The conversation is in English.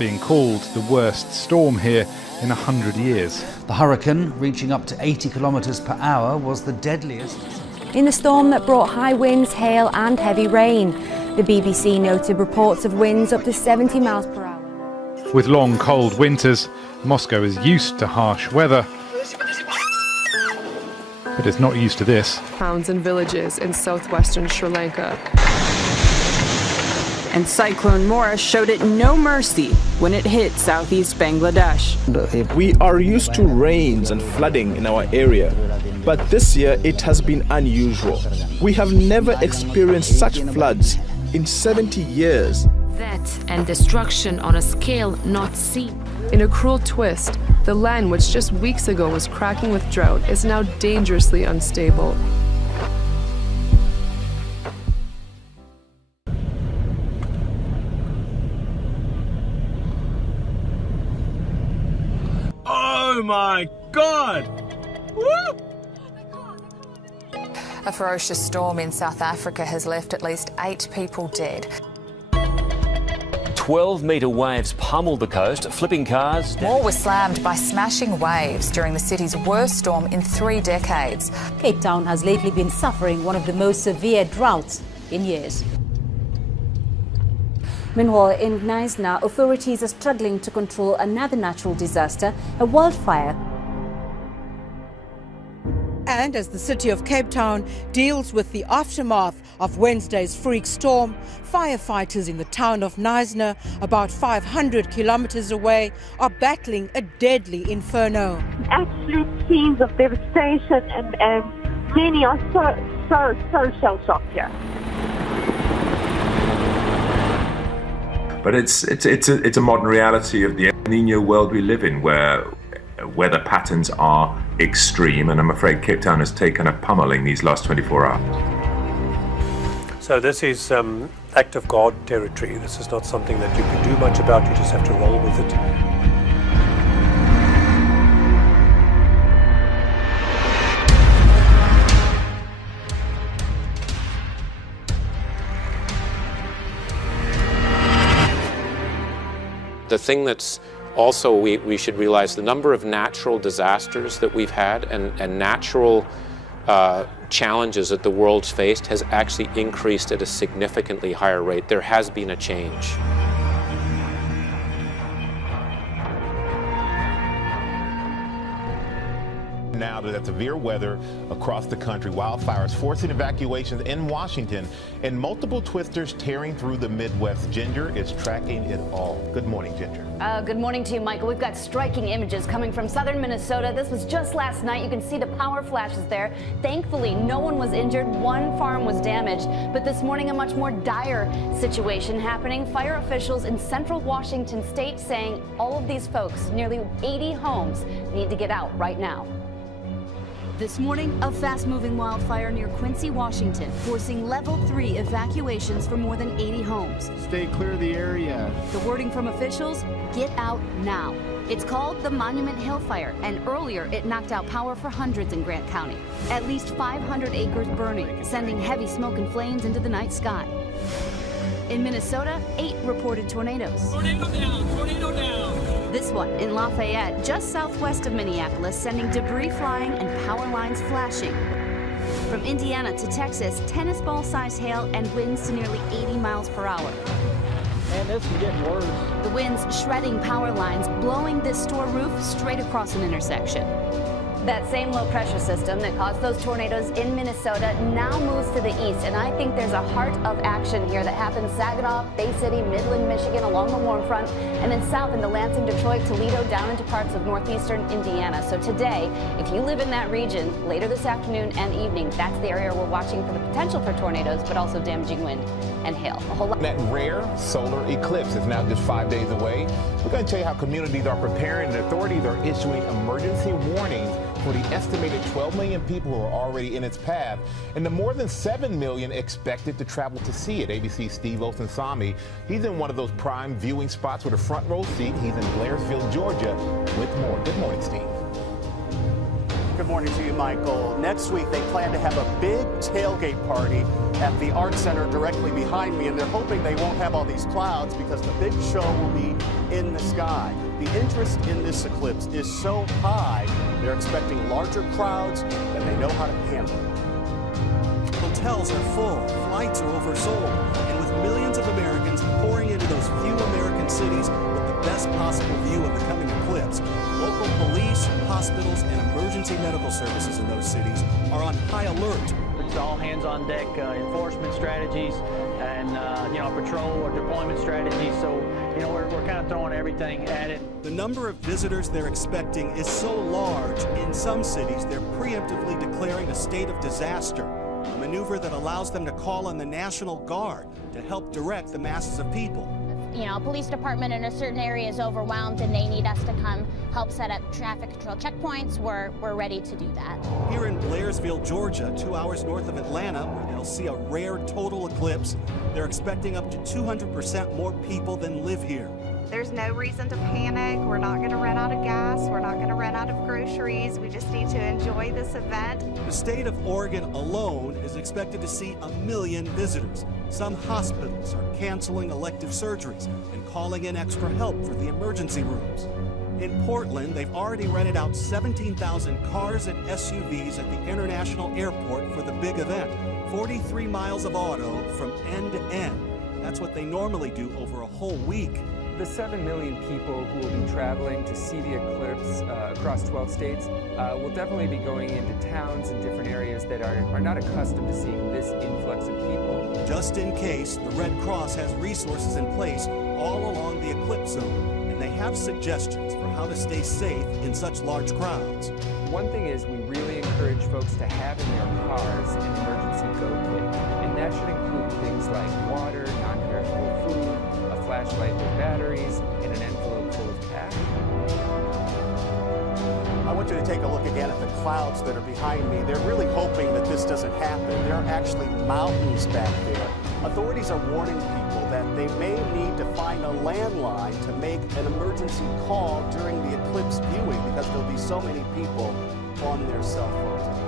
being called the worst storm here in 100 years. The hurricane, reaching up to 80 kilometres per hour, was the deadliest in the storm that brought high winds, hail and heavy rain. The BBC noted reports of winds up to 70 miles per hour. With long, cold winters, Moscow is used to harsh weather, but it's not used to this. Towns and villages in southwestern Sri Lanka. And Cyclone Mora showed it no mercy when it hit southeast Bangladesh. We are used to rains and flooding in our area, but this year it has been unusual. We have never experienced such floods in 70 years. Death and destruction on a scale not seen. In a cruel twist, the land which just weeks ago was cracking with drought is now dangerously unstable. Oh my God! Woo! A ferocious storm in South Africa has left at least 8 people dead. 12-metre waves pummeled the coast, flipping cars. More was slammed by smashing waves during the city's worst storm in 3 decades. Cape Town has lately been suffering one of the most severe droughts in years. Meanwhile, in Knysna, authorities are struggling to control another natural disaster, a wildfire. And as the city of Cape Town deals with the aftermath of Wednesday's freak storm, firefighters in the town of Knysna, about 500 kilometers away, are battling a deadly inferno. Absolute scenes of devastation, and many are so shell-shocked here. But it's a modern reality of the El Niño world we live in, where weather patterns are extreme, and I'm afraid Cape Town has taken a pummeling these last 24 hours. So this is act of God territory. This is not something that you can do much about, you just have to roll with it. The thing that's also we should realize, the number of natural disasters that we've had and natural challenges that the world's faced has actually increased at a significantly higher rate. There has been a change. Now to that severe weather across the country, wildfires forcing evacuations in Washington, and multiple twisters tearing through the Midwest. Ginger is tracking it all. Good morning, Ginger. Good morning to you, Michael. We've got striking images coming from southern Minnesota. This was just last night. You can see the power flashes there. Thankfully, no one was injured. One farm was damaged. But this morning, a much more dire situation happening. Fire officials in central Washington state saying all of these folks, nearly 80 homes, need to get out right now. This morning, a fast-moving wildfire near Quincy, Washington, forcing level 3 evacuations for more than 80 homes. Stay clear of the area. The wording from officials, get out now. It's called the Monument Hill Fire, and earlier it knocked out power for hundreds in Grant County. At least 500 acres burning, sending heavy smoke and flames into the night sky. In Minnesota, 8 reported tornadoes. Tornado down, tornado down. This one in Lafayette, just southwest of Minneapolis, sending debris flying and power lines flashing. From Indiana to Texas, tennis ball-sized hail and winds to nearly 80 miles per hour. Man, this is getting worse. The winds shredding power lines, blowing this store roof straight across an intersection. That same low-pressure system that caused those tornadoes in Minnesota now moves to the east, and I think there's a heart of action here that happens Saginaw, Bay City, Midland, Michigan, along the warm front, and then south into Lansing, Detroit, Toledo, down into parts of northeastern Indiana. So today, if you live in that region, later this afternoon and evening, that's the area we're watching for the potential for tornadoes, but also damaging wind and hail. A whole lot. That rare solar eclipse is now just 5 days away. We're going to tell you how communities are preparing and authorities are issuing emergency warnings for the estimated 12 million people who are already in its path, and the more than 7 million expected to travel to see it. ABC's Steve Osensami, he's in one of those prime viewing spots with a front row seat. He's in Blairsville, Georgia, with more. Good morning, Steve. Good morning to you, Michael. Next week, they plan to have a big tailgate party at the Art Center directly behind me, and they're hoping they won't have all these clouds because the big show will be in the sky. The interest in this eclipse is so high, they're expecting larger crowds than they know how to handle. Hotels are full, flights are oversold, and with millions of Americans pouring into those few American cities with the best possible view of the coming eclipse, local police, hospitals, and emergency medical services in those cities are on high alert. It's all hands on deck enforcement strategies and patrol or deployment strategies. So we're kind of throwing everything at it. The number of visitors they're expecting is so large, in some cities they're preemptively declaring a state of disaster, a maneuver that allows them to call on the National Guard to help direct the masses of people. A police department in a certain area is overwhelmed and they need us to come help set up traffic control checkpoints, we're ready to do that. Here in Blairsville, Georgia, 2 hours north of Atlanta, where they'll see a rare total eclipse, they're expecting up to 200% more people than live here. There's no reason to panic. We're not going to run out of gas. We're not going to run out of groceries. We just need to enjoy this event. The state of Oregon alone is expected to see 1 million visitors. Some hospitals are canceling elective surgeries and calling in extra help for the emergency rooms. In Portland, they've already rented out 17,000 cars and SUVs at the International Airport for the big event. 43 miles of auto from end to end. That's what they normally do over a whole week. The 7 million people who will be traveling to see the eclipse across 12 states will definitely be going into towns and different areas that are not accustomed to seeing this influx of people. Just in case, the Red Cross has resources in place all along the eclipse zone, and they have suggestions for how to stay safe in such large crowds. One thing is we really encourage folks to have in their cars an emergency go kit, and that should include things like water, non-perishable food, a flashlight with batteries, and an envelope full of cash. I want you to take a look again at the clouds that are behind me. They're really hoping that this doesn't happen. There are actually mountains back there. Authorities are warning people that they may need to find a landline to make an emergency call during the eclipse viewing because there'll be so many people on their cell phones.